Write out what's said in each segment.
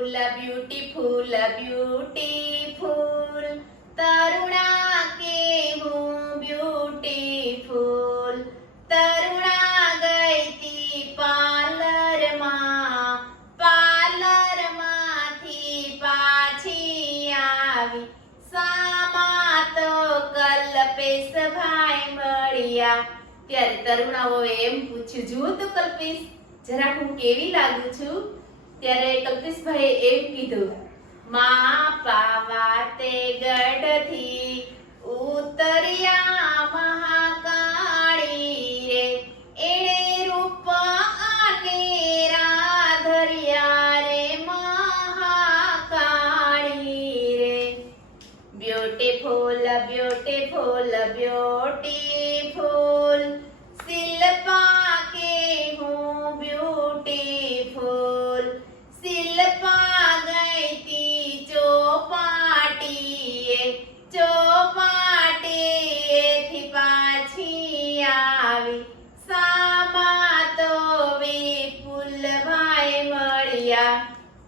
Beautiful beautiful beautiful તરુણા કે હું beautiful તરુણા ગઈ તી પાર્લરમાં, પાર્લરમાંથી પાછી આવી. સામા તો કલ્પેશ ભાઈ મળ્યા. ત્યારે તરુણાઓ એમ પૂછ્યું, જુઓ તો કલ્પેશ, જરાક હું કેવી લાગુ છું? ત્યારે કલ્પેશભાઈ એમ કીધું મા પાવાતે ગઢથી ઉતર્યા મહાકાળી રે. એણે રૂપ અનેરા ધર્યા રે મહાકાળી રે. બ્યુટીફુલ બ્યુટીફુલ બ્યુટીફુલ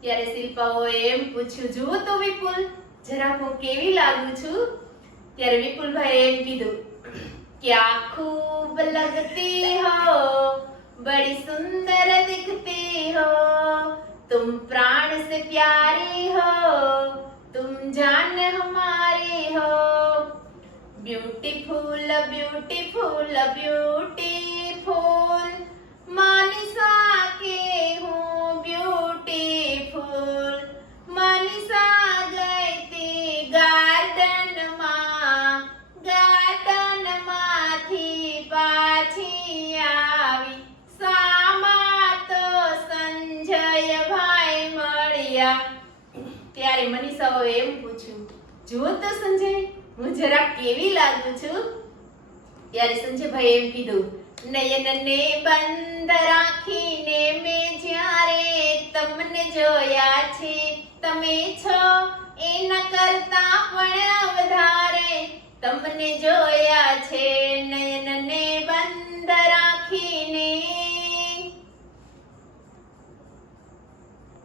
ત્યારે શિલ્પાઓએ એમ પૂછ્યું જુઓ તો વિપુલ જરાક હું કેવી લાગુ છું ત્યારે વિપુલભાઈ એમ કીધું क्या खूब लगती हो बड़ी सुंदर दिखती हो तुम प्राण से प्यारी हो तुम जान हमारी हो ब्यूटीफुल ब्यूटीफुल ब्यूटीफुल પાછી આવી સામા તો મળ્યા. ત્યારે મનીષાઓ એમ પૂછ્યું જુઓ તો સંજય, હું જરા કેવી લાગુ છું? ત્યારે સંજયભાઈ એમ કીધું, નયનને બંધ રાખીને મેં જ્યારે તમને જોયા છે, તમે છો એના કરતા પણ વધારે તમને જોયા છે